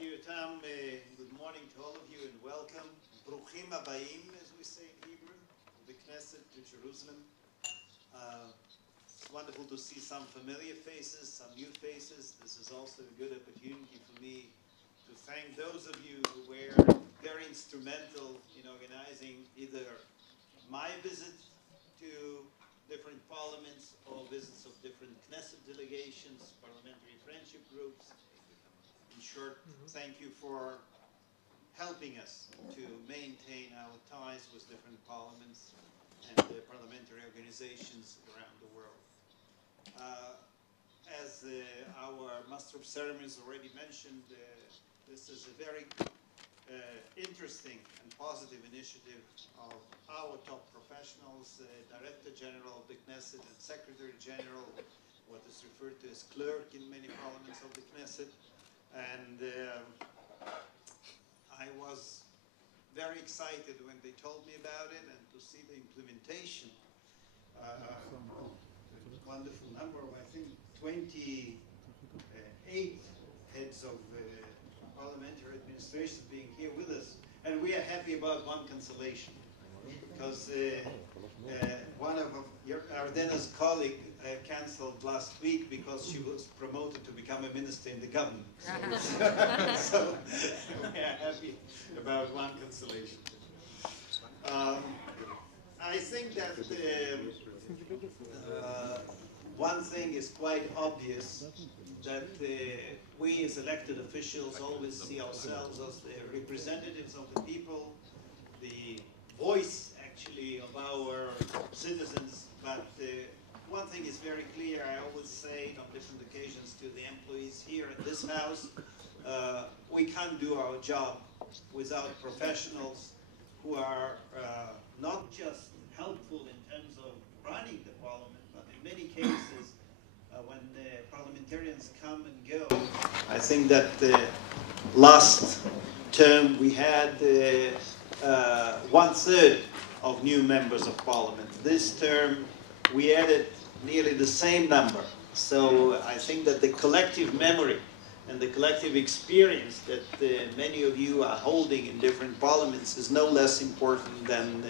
you, Tom. Good morning to all of you and welcome. Bruchim habayim, as we say in Hebrew, to the Knesset, to Jerusalem. It's wonderful to see some familiar faces, some new faces. This is also a good opportunity for me to thank those of you who were very instrumental in organizing either my visit to different parliaments or visits of different Knesset delegations, parliamentary friendship groups. In short, thank you for helping us to maintain our ties with different parliaments and parliamentary organizations around the world. As our Master of Ceremonies already mentioned, this is a very interesting and positive initiative of our top professionals, Director General of the Knesset and Secretary General, what is referred to as clerk in many parliaments of the Knesset. And I was very excited when they told me about it and to see the implementation. Wonderful number of, I think, 28 heads of parliamentary administration being here with us. And we are happy about one consolation, because one of Ardena's colleague canceled last week because she was promoted to become a minister in the government. So we are happy about one consolation. I think that one thing is quite obvious, that we as elected officials always see ourselves as the representatives of the people, the voice actually of our citizens, but one thing is very clear. I always say it on different occasions to the employees here in this house, we can't do our job without professionals who are not just helpful in terms of running the parliament, but in many cases when parliamentarians come and go. I think that last term we had 1/3 of new members of parliament. This term we added nearly the same number. So I think that the collective memory and the collective experience that many of you are holding in different parliaments is no less important than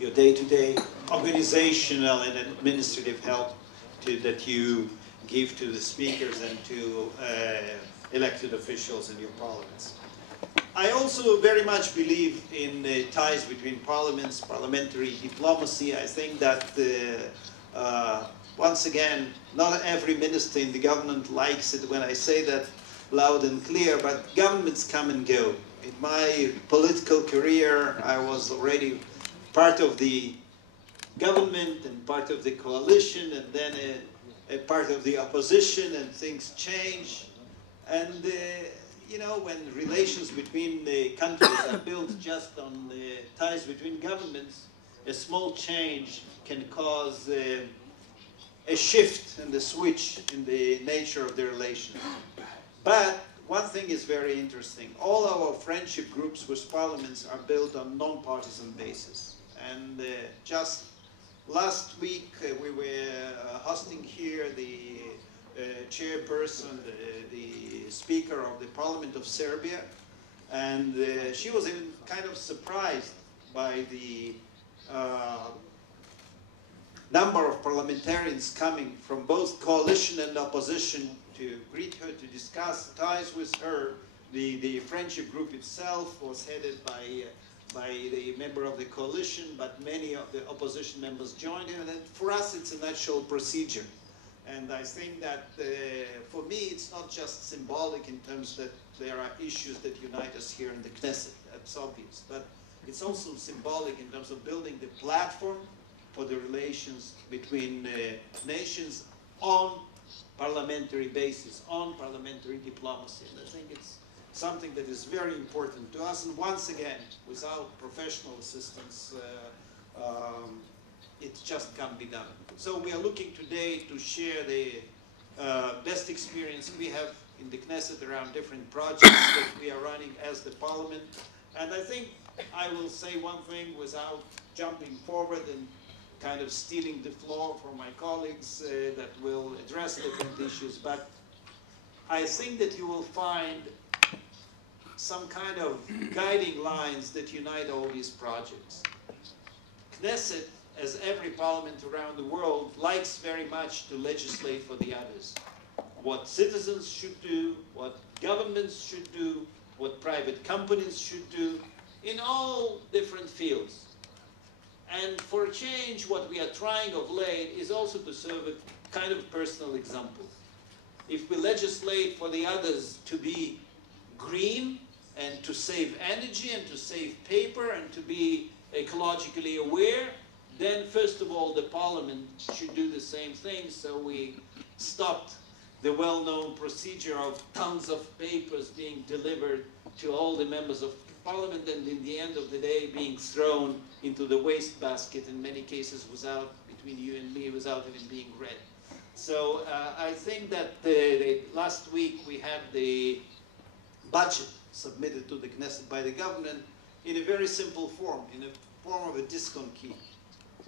your day-to-day organizational and administrative help that you give to the speakers and to elected officials in your parliaments. I also very much believe in ties between parliaments, parliamentary diplomacy. I think that once again, not every minister in the government likes it when I say that loud and clear, but governments come and go. In my political career, I was already part of the government and part of the coalition and then a part of the opposition, and things change. And you know, when relations between the countries are built just on the ties between governments, a small change can cause a shift and a switch in the nature of the relation. But one thing is very interesting. All our friendship groups with parliaments are built on non-partisan basis. And just last week we were hosting here the chairperson, the speaker of the Parliament of Serbia, and she was even kind of surprised by the number of parliamentarians coming from both coalition and opposition to greet her, to discuss ties with her. The friendship group itself was headed by the member of the coalition, but many of the opposition members joined in, and for us it's a natural procedure. And I think that for me it's not just symbolic in terms that there are issues that unite us here in the Knesset, that's obvious, but it's also symbolic in terms of building the platform for the relations between nations on parliamentary basis, on parliamentary diplomacy. And I think it's something that is very important to us, and once again, without professional assistance, it just can't be done. So we are looking today to share the best experience we have in the Knesset around different projects that we are running as the parliament. And I think I will say one thing without jumping forward and kind of stealing the floor from my colleagues that will address different issues. But I think that you will find some kind of guiding lines that unite all these projects. Knesset, as every parliament around the world, likes very much to legislate for the others. What citizens should do, what governments should do, what private companies should do, in all different fields. And for a change, what we are trying of late is also to serve a kind of personal example. If we legislate for the others to be green and to save energy and to save paper and to be ecologically aware, then first of all the parliament should do the same thing. So we stopped the well-known procedure of tons of papers being delivered to all the members of parliament and in the end of the day being thrown into the waste basket in many cases without, between you and me, without even being read. So I think that last week we had the budget submitted to the Knesset by the government in a very simple form, in a form of a discount key,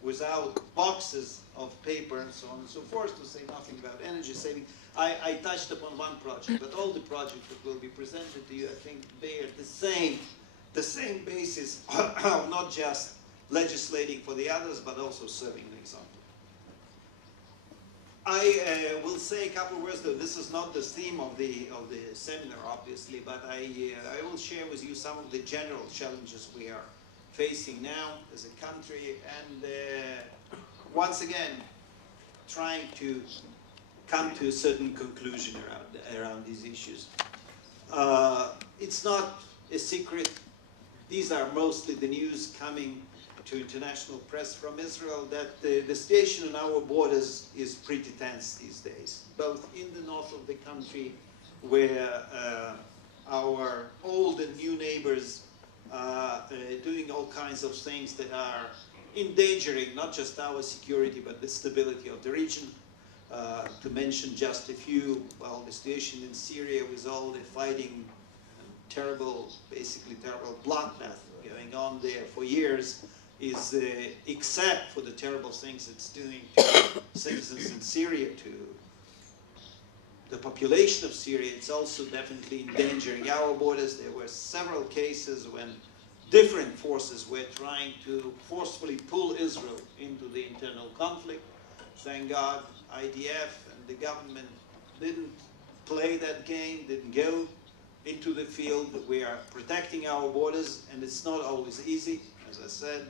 without boxes of paper and so on and so forth, to say nothing about energy saving. I touched upon one project, but all the projects that will be presented to you, I think, bear the same basis of not just legislating for the others, but also serving an example. I will say a couple of words, though this is not the theme of the seminar, obviously, but I will share with you some of the general challenges we are facing now as a country, and once again, trying to come to a certain conclusion around these issues. It's not a secret. These are mostly the news coming to international press from Israel, that the situation on our borders is pretty tense these days, both in the north of the country, where our old and new neighbors are doing all kinds of things that are endangering not just our security, but the stability of the region. To mention just a few, well, the situation in Syria with all the fighting, terrible, basically terrible bloodbath going on there for years, is, except for the terrible things it's doing to citizens in Syria, to the population of Syria, it's also definitely endangering our borders. There were several cases when different forces were trying to forcefully pull Israel into the internal conflict. Thank God, IDF and the government didn't play that game, didn't go into the field. We are protecting our borders, and it's not always easy. As I said,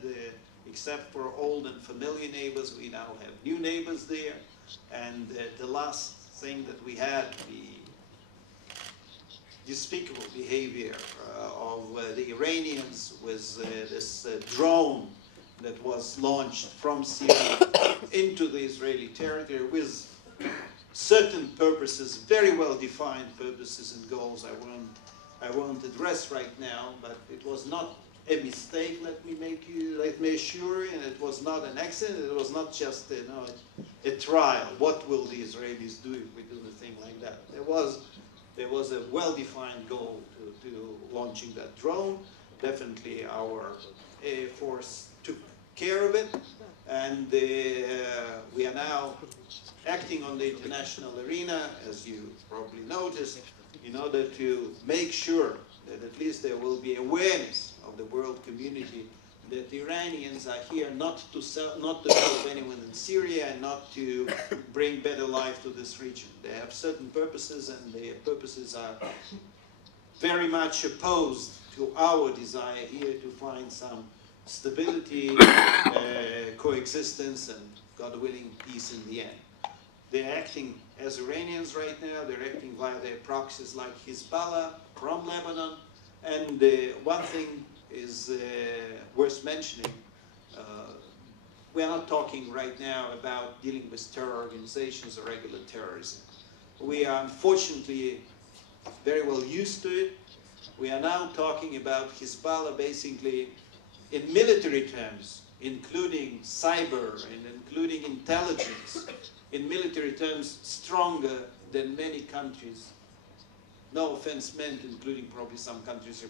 except for old and familiar neighbors, we now have new neighbors there. And the last thing that we had, the despicable behavior of the Iranians with this drone that was launched from Syria into the Israeli territory with certain purposes, very well-defined purposes and goals I won't address right now, but it was not a mistake, let me assure you, and it was not an accident, it was not just a trial. What will the Israelis do if we do a thing like that? There was a well-defined goal to launching that drone. Definitely our Air Force took care of it, and we are now acting on the international arena, as you probably noticed, in order to make sure that at least there will be awareness of the world community that the Iranians are here not to help anyone in Syria and not to bring better life to this region. They have certain purposes, and their purposes are very much opposed to our desire here to find some stability, coexistence, and, God willing, peace in the end. They're acting as Iranians right now. They're acting via their proxies like Hezbollah from Lebanon. And one thing is worth mentioning. We are not talking right now about dealing with terror organizations or regular terrorism. We are unfortunately very well used to it. We are now talking about Hezbollah basically in military terms, including cyber and including intelligence, in military terms stronger than many countries. No offense meant, including probably some countries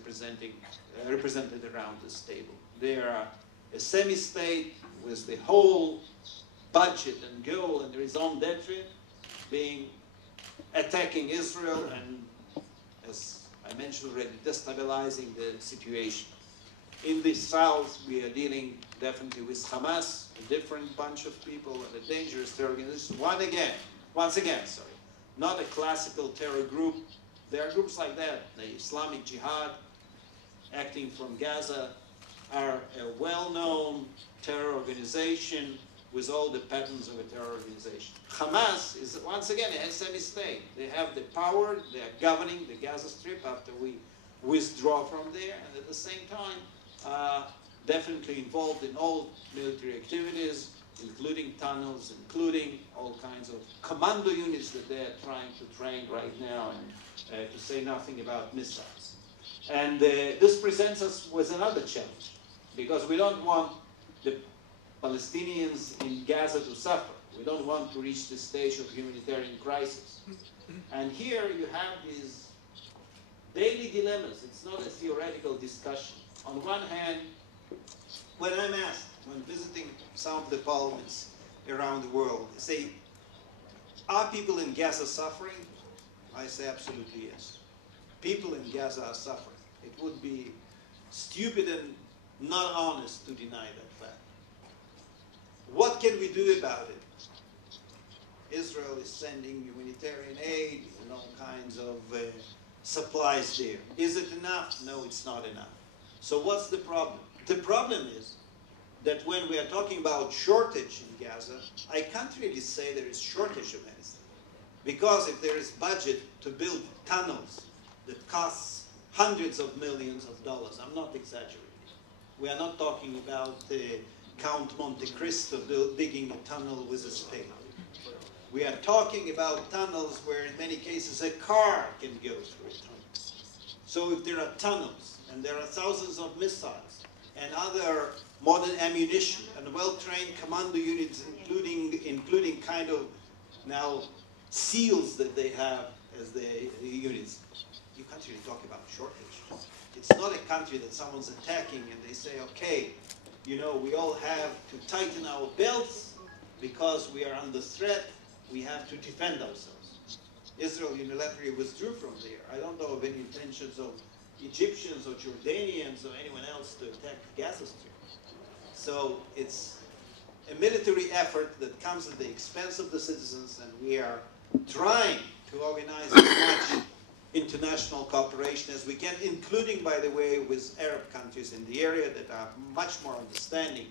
represented around this table. They are a semi-state with the whole budget and goal and raison d'etre being attacking Israel, and as I mentioned mentioned already, destabilizing the situation. In the south, we are dealing definitely with Hamas, a different bunch of people, and a dangerous terror organization. Once again, not a classical terror group. There are groups like that. The Islamic Jihad, acting from Gaza, are a well-known terror organization with all the patterns of a terror organization. Hamas is, once again, a semi-state. They have the power, they are governing the Gaza Strip after we withdraw from there, and at the same time, definitely involved in all military activities, including tunnels, including all kinds of commando units that they are trying to train right now, and to say nothing about missiles. And this presents us with another challenge, because we don't want the Palestinians in Gaza to suffer. We don't want to reach the stage of humanitarian crisis. And here you have these daily dilemmas. It's not a theoretical discussion. On one hand, when I'm asked, when visiting some of the parliaments around the world, say, are people in Gaza suffering? I say absolutely yes. People in Gaza are suffering. It would be stupid and not honest to deny that fact. What can we do about it? Israel is sending humanitarian aid and all kinds of supplies there. Is it enough? No, it's not enough. So what's the problem? The problem is that when we are talking about shortage in Gaza, I can't really say there is shortage of medicine. Because if there is budget to build tunnels that costs hundreds of millions of dollars, I'm not exaggerating. We are not talking about Count Monte Cristo digging a tunnel with a spade. We are talking about tunnels where in many cases a car can go through a tunnel. So if there are tunnels and there are thousands of missiles and other modern ammunition and well-trained commando units, including kind of now SEALs that they have as the units, you can't really talk about shortage. It's not a country that someone's attacking and they say, okay, you know, we all have to tighten our belts because we are under threat. We have to defend ourselves. Israel unilaterally withdrew from there. I don't know of any intentions of Egyptians or Jordanians or anyone else to attack the Gaza Strip. So it's a military effort that comes at the expense of the citizens, and we are trying to organize as much international cooperation as we can, including, by the way, with Arab countries in the area that are much more understanding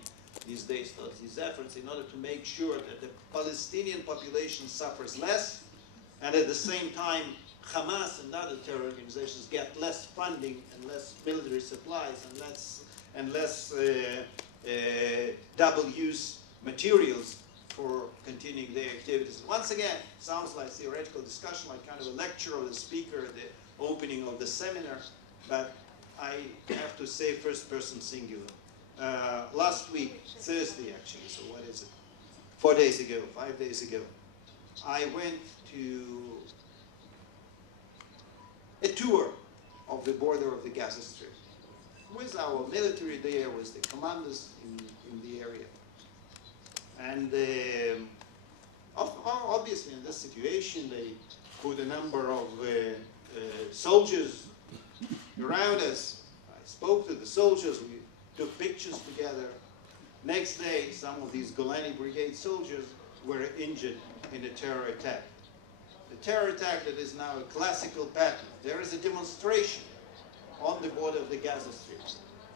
these days of these efforts, in order to make sure that the Palestinian population suffers less, and at the same time, Hamas and other terror organizations get less funding and less military supplies and less double-use materials for continuing their activities. Once again, sounds like theoretical discussion, like kind of a lecture of the speaker at the opening of the seminar, but I have to say first person singular. Last week, Thursday actually, so what is it? 5 days ago, I went to a tour of the border of the Gaza Strip with our military there, with the commanders in the area. And obviously in this situation, they put a number of soldiers around us. I spoke to the soldiers, we took pictures together. Next day, some of these Golani Brigade soldiers were injured in a terror attack. The terror attack that is now a classical pattern. There is a demonstration on the border of the Gaza Strip.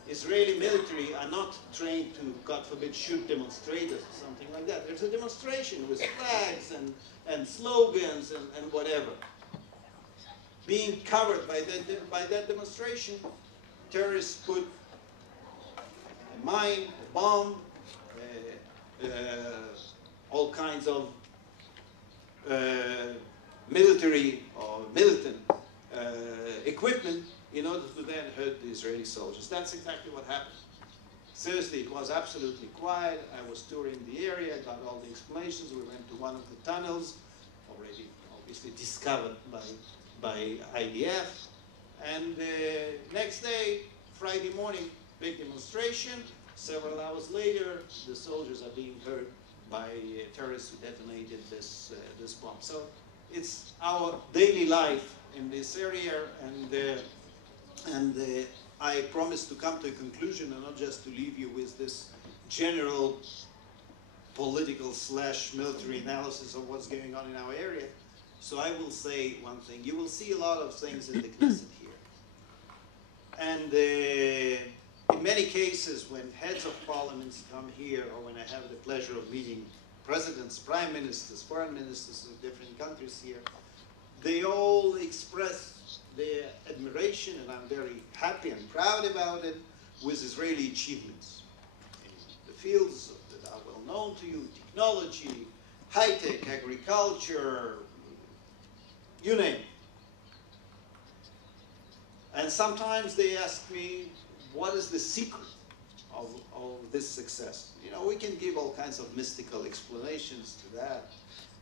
Israeli military are not trained to, God forbid, shoot demonstrators or something like that. There's a demonstration with flags and slogans and whatever. Being covered by that demonstration, terrorists put a mine, a bomb, all kinds of military or militant equipment in order to then hurt the Israeli soldiers. That's exactly what happened. Thursday, it was absolutely quiet. I was touring the area, got all the explanations. We went to one of the tunnels, already obviously discovered by IDF. And next day, Friday morning, big demonstration. Several hours later, the soldiers are being hurt by terrorists who detonated this bomb. So it's our daily life in this area, and And I promise to come to a conclusion and not just to leave you with this general political / military analysis of what's going on in our area. So I will say one thing. You will see a lot of things in the Knesset here. And in many cases, when heads of parliaments come here, or when I have the pleasure of meeting presidents, prime ministers, foreign ministers of different countries here, they all express their admiration, and I'm very happy and proud about it, with Israeli achievements in the fields that are well known to you: technology, high-tech, agriculture, you name it. And sometimes they ask me, what is the secret of this success? You know, we can give all kinds of mystical explanations to that,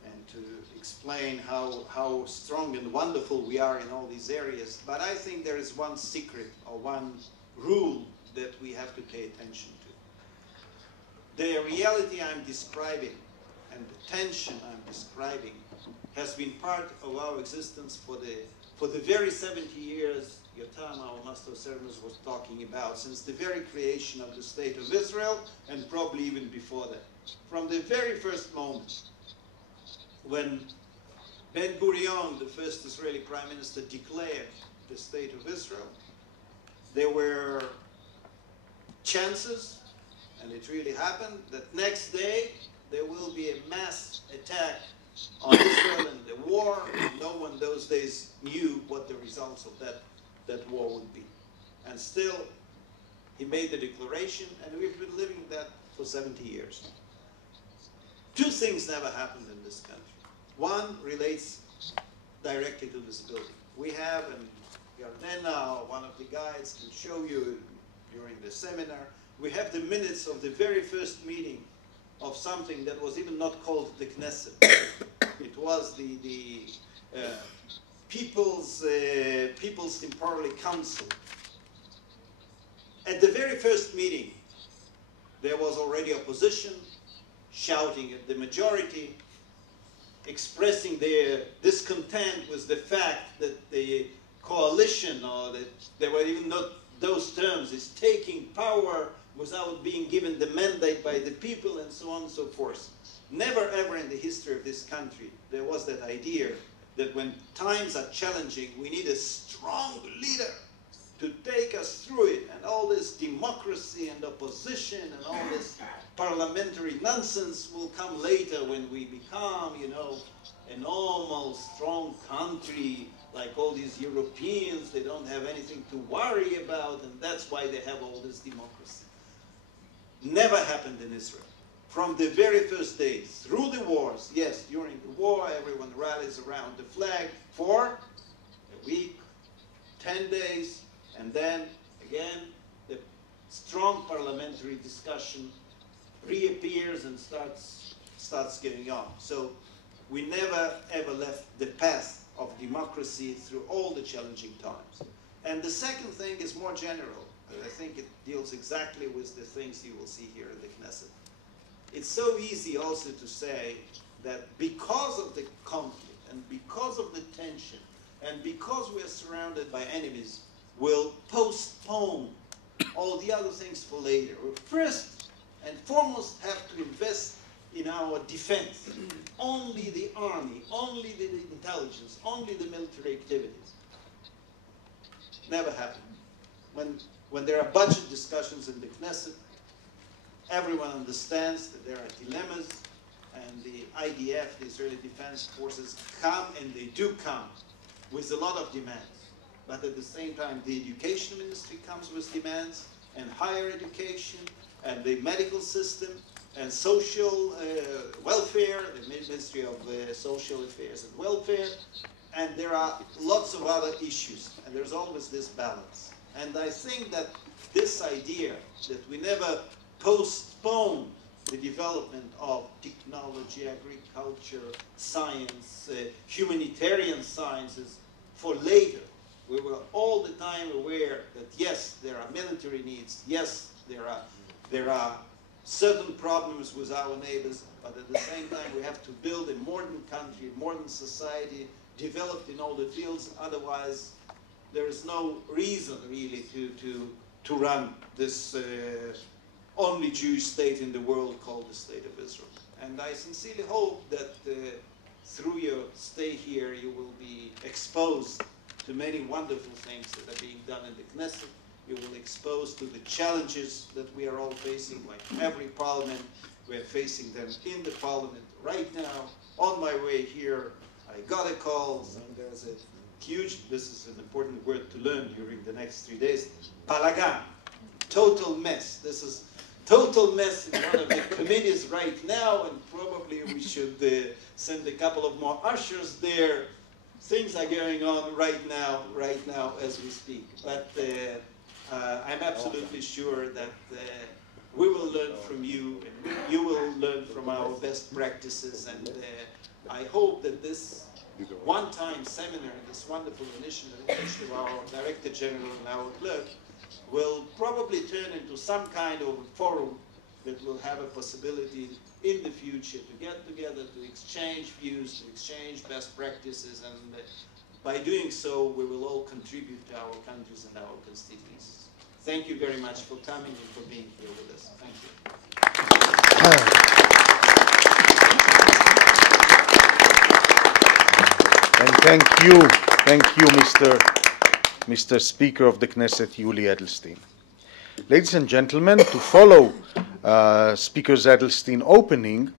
and to explain how strong and wonderful we are in all these areas. But I think there is one secret, or one rule, that we have to pay attention to. The reality I'm describing and the tension I'm describing has been part of our existence for the very 70 years Yotam, our master of ceremonies, was talking about, since the very creation of the State of Israel, and probably even before that. From the very first moment when Ben-Gurion, the first Israeli prime minister, declared the State of Israel, there were chances, and it really happened, that next day there will be a mass attack on Israel and the war. No one those days knew what the results of that war would be. And still, he made the declaration, and we've been living that for 70 years. Two things never happened in this country. One relates directly to this building. We have, and Yardena, one of the guides, can show you during the seminar, we have the minutes of the very first meeting of something that was even not called the Knesset. It was the People's Temporary Council. At the very first meeting, there was already opposition shouting at the majority, expressing their discontent with the fact that the coalition, or that there were even not those terms, is taking power without being given the mandate by the people, and so on and so forth. Never ever in the history of this country there was that idea that when times are challenging, we need a strong leader to take us through it, and all this democracy and opposition and all this parliamentary nonsense will come later when we become, you know, a normal, strong country like all these Europeans. They don't have anything to worry about, and that's why they have all this democracy. Never happened in Israel. From the very first day, through the wars, yes, during the war, everyone rallies around the flag for a week, 10 days, and then, again, the strong parliamentary discussion reappears and starts going on. So we never, ever left the path of democracy through all the challenging times. And the second thing is more general. I think it deals exactly with the things you will see here in the Knesset. It's so easy also to say that because of the conflict and because of the tension and because we are surrounded by enemies, we'll postpone all the other things for later. We first and foremost have to invest in our defense. Only the army, only the intelligence, only the military activities. Never happened. When there are budget discussions in the Knesset, everyone understands that there are dilemmas, and the IDF, the Israeli Defense Forces, come, and they do come with a lot of demands. But at the same time, the education ministry comes with demands, and higher education, and the medical system, and social welfare, the Ministry of Social Affairs and Welfare, and there are lots of other issues, and there's always this balance. And I think that this idea that we never postpone the development of technology, agriculture, science, humanitarian sciences for later. We were all the time aware that yes, there are military needs, yes, there are certain problems with our neighbors, but at the same time we have to build a modern country, a modern society, developed in all the fields, otherwise there is no reason really to run this only Jewish state in the world called the State of Israel. And I sincerely hope that through your stay here you will be exposed to many wonderful things that are being done in the Knesset. You will be exposed to the challenges that we are all facing, like every parliament. We're facing them in the parliament right now. On my way here, I got a call, and there's a huge, this is an important word to learn during the next 3 days, balagan, total mess. This is total mess in one of the committees right now, and probably we should send a couple of more ushers there. Things are going on right now as we speak. But I'm absolutely sure that we will learn from you, and you will learn from our best practices, and I hope that this one-time seminar, this wonderful initiative of our Director General and our clerk, will probably turn into some kind of forum that will have a possibility in the future to get together, to exchange views, to exchange best practices, and by doing so, we will all contribute to our countries and our constituencies. Thank you very much for coming and for being here with us. Thank you. And thank you, Mr. Speaker of the Knesset, Yuli Edelstein. Ladies and gentlemen, to follow Speaker Edelstein opening,